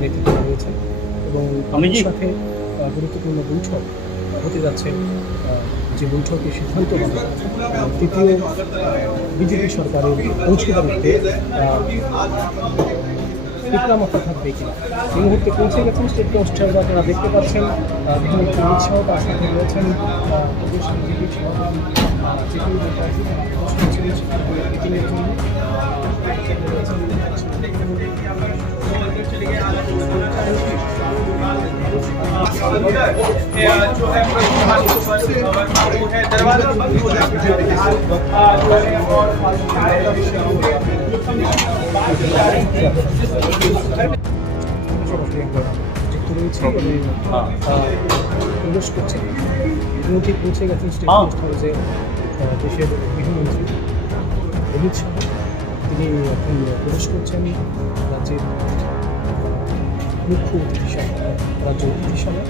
নেতৃত্বে রয়েছেন এবং তাদের সাথে গুরুত্বপূর্ণ বৈঠক হতে যাচ্ছে, যে বৈঠকে সিদ্ধান্ত হবে তৃতীয় বিজেপি সরকারের অংশীদারিত্বে পিকনামতা থাকবে কিনা। এই মুহূর্তে পৌঁছে গেছেন স্টেট পোস্টার, আপনারা দেখতে পাচ্ছেন গৃহমন্ত্রী অমিত শাহ তার সাথে রয়েছেন প্রদেশ বিজেপির সভাপতি জেপি মুখার্জি, তারা প্রশ্ন ছিলেন মিটিংয়ের জন্য। जो है दरवाजा बंद हो जाता যুক্ত রয়েছে প্রবেশ করছে। ইতিমধ্যে পৌঁছে গেছেন স্টেট পোস্ট হাউসে দেশের গৃহমন্ত্রী অমিত শাহ। তিনি এখন প্রবেশ করছেন রাজ্যের মুখ্য অতিথি হিসাবে, রাজ্য অতিথি হিসাবে।